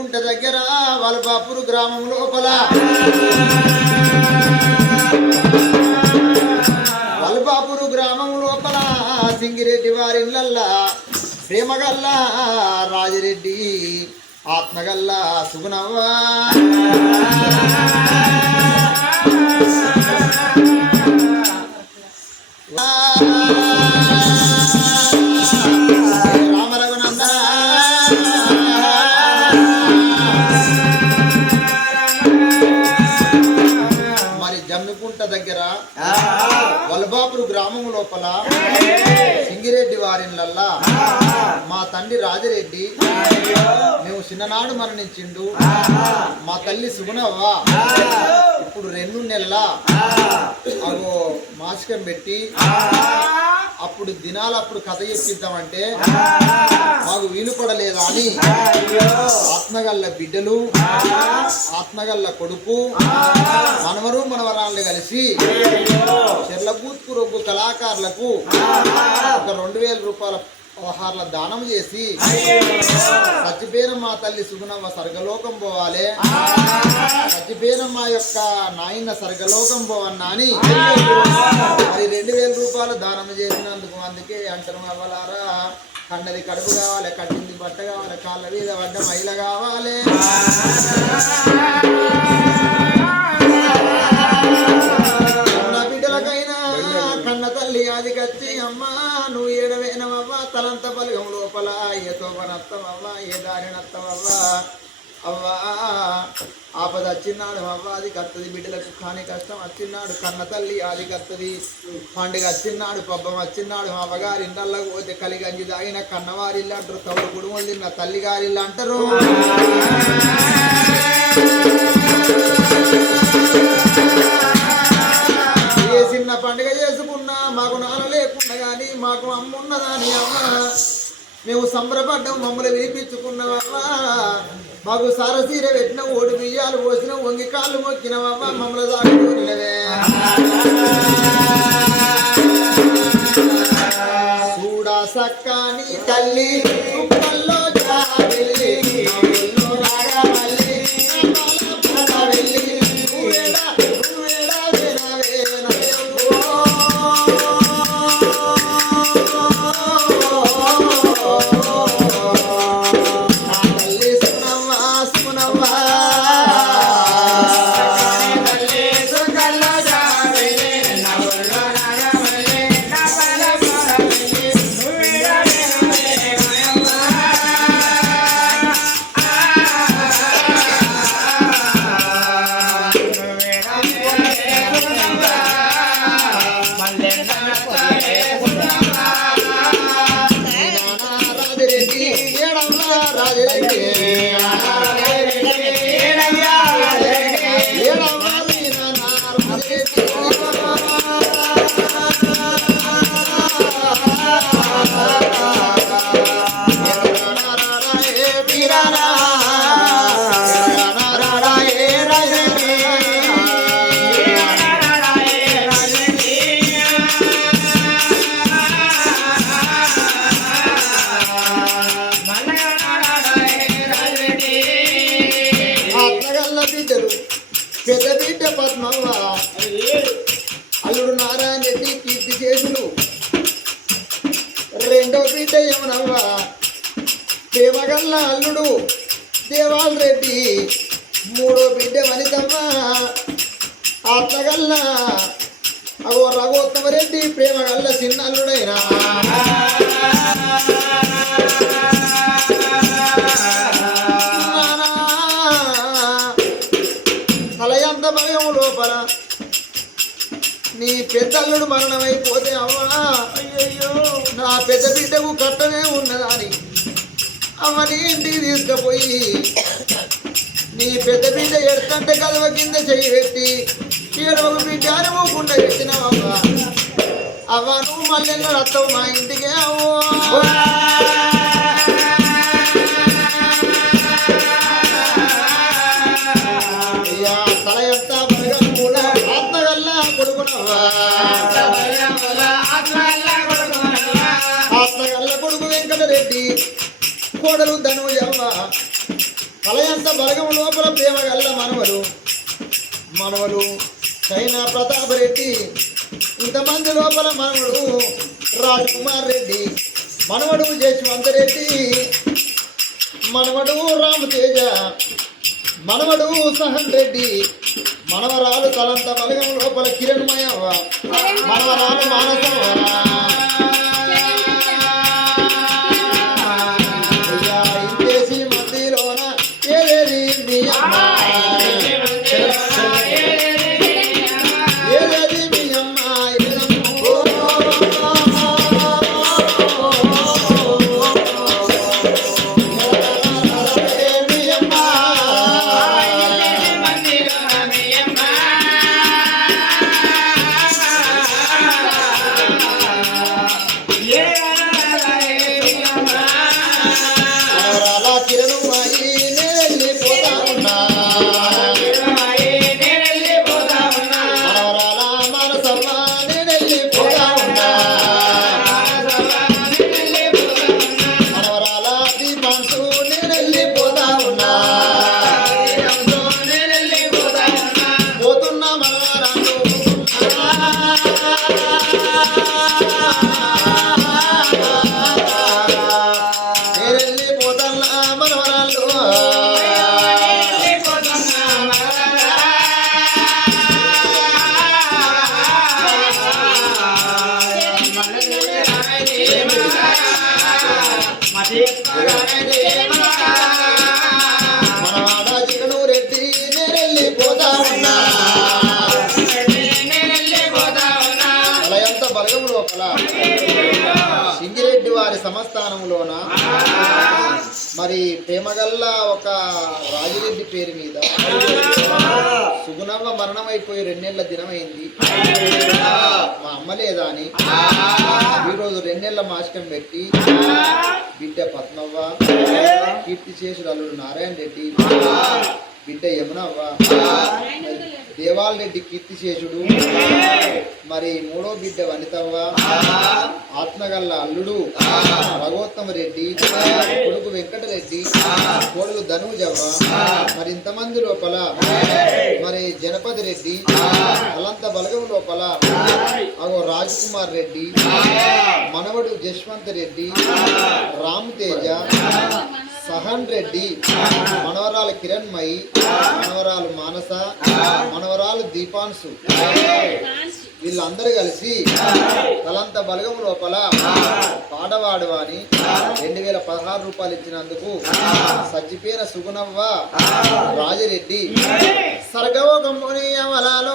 జమ్మికుంట దగ్గర వలపాపురు గ్రామం లోపల. వలపాపురు గ్రామం లోపల సింగిరెడ్డి వారిళ్ళల్లా ప్రేమగల్లా రాజిరెడ్డి ఆత్మగల్లా సుగుణవ్వా. దగ్గర వలబాపురు గ్రామం లోపల సింగిరెడ్డి వారిళ్ళల్లా మా తండ్రి రాజిరెడ్డి మేము చిన్ననాడు మరణించిండు. మా తల్లి సుగుణవ్వ ఇప్పుడు రెండు నెలల అగో మాసికం పెట్టి అప్పుడు దినాలు అప్పుడు కథ చెప్పిద్దామంటే మాకు వీలు పడలేదా అని. ఆత్మగల్ల బిడ్డలు ఆత్మగల్ల కొడుకు మనవరు మనవరాళ్ళు కలిసి చెర్లబూత్కు రొగ్గు కళాకారులకు ఒక రెండు వేల రూపాయల పదహారుల దానం చేసి సత్యపేరం మా తల్లి సుగుణమ్మ సర్గలోకం పోవాలి. సత్యపేరం మా యొక్క నాయన సర్గలోకం పోవన్నా అని మరి రెండు వేల రూపాయలు దానం చేసినందుకు అందుకే అంటారు అవ్వలారా. కన్నది కడుపు కావాలి కట్టింది బట్ట కావాలి కాళ్ళ మీద పడ్డ మైల కావాలి. ఏతో ఏ ఏ దారినత్తమవ్వ అవ్వా ఆపద వచ్చినాడు అవ్వ అది కత్తది. బిడ్డలకు కాని కష్టం వచ్చినాడు కన్న తల్లి అది కత్తది. పండుగ వచ్చినాడు పబ్బం వచ్చినాడు అవ్వగారు ఇళ్ళకు పోతే కలిగంజి దాగిన కన్నవారి ఇల్లు అంటారు తవుడు కుడుములు తిన్న తల్లిగారి ఇల్లు అంటారు. ఏ చిన్న పండుగ చేసుకున్నా మాకు నాన్న లేకుండా కానీ మాకు అమ్మ ఉన్నదాని అమ్మ మేము సంబరపడ్డం మమ్మల్ని వినిపించుకున్నావమ్మా మాకు సారసీర పెట్టిన ఓడి బియ్యాలు పోసిన వంగి కాళ్ళు మొక్కినవమ్మా మమ్మల్ని దాటుకునిలవే చూడా సక్కాని తల్లి ప్రేమగల్ల అల్లుడు దేవాల్ రెడ్డి మూడో బిడ్డ వనితమ్మ ఆత్మగల్ల అవో రఘోత్తమ రెడ్డి ప్రేమగల్ల చిన్న అల్లుడైనా తలయంత భయం లోపల నీ పెద్దల్లుడు మరణమైపోతే అవ్వా అయ్యయ్యో. నా పెద్ద బిడ్డకు కట్టనే ఉన్నదని. అవని ఇంటికి తీసుకుపోయి నీ పెద్ద బిడ్డ ఎడతంటే కలవ కింద చెయ్యి పెట్టి ఒక బిడ్డ అనుకోకుండా పెట్టినావవ్వ అవ్వ నువ్వు మళ్ళీ వస్తావు మా ఇంటికే అవ్వ. ఆత్మగల్ల కొడుకు వెంకటరెడ్డి కోడలు కలయంత బలగం లోపల ప్రేమ గల్ల మనవలు. మనవలు చైనా ప్రతాప్ రెడ్డి. ఇంతమంది లోపల మనవడు రాజకుమార్ రెడ్డి. మనవడు జయశ్వంత్ రెడ్డి. మనవడు రామతేజ. మనవడు సహన్ రెడ్డి. మనవరాలు తలంత బలగం లోపల కిరణ్మయవ్వ మనవరాలు మానసవ్వ. సింగిరెడ్డి మరి ప్రేమగల్ల ఒక రాజిరెడ్డి పేరు మీద సుగుణవ్వ మరణం అయిపోయి రెండేళ్ళ దినమైంది. మా అమ్మ లేదా అని. ఈరోజు రెండేళ్ళ మాసికం పెట్టి బిడ్డ పద్మవ్వ కీర్తి చేసుడు అల్లుడు నారాయణ రెడ్డి బిడ్డ యమునవ్వ దేవాలరెడ్డి కీర్తి చేసుడు. మరి మూడో బిడ్డ వనితవ్వ. ఆత్మగల్ల అల్లుడు. రఘోత్తమ రెడ్డి. కొడుకు వెంకటరెడ్డి. కోడలు ధనుజవ్వ. మరి ఇంతమంది లోపల మరి జనపది రెడ్డి. అలంత బలగం లోపల అగో రాజ్కుమార్ రెడ్డి. మనవడు జశ్వంత్ రెడ్డి. రామ్ తేజ. సహన్ రెడ్డి మనవరాలు కిరణ్మయి మనవరాలు మానస మనవరాలు దీపాన్సు. వీళ్ళందరూ కలిసి తలంత బలగం లోపల పాడవాడవాని రెండు వేల పదహారు రూపాయలు ఇచ్చినందుకు సజ్జిపేర సుగుణవ్వ రాజరెడ్డి సర్గవ కంపెనీ అమలాలో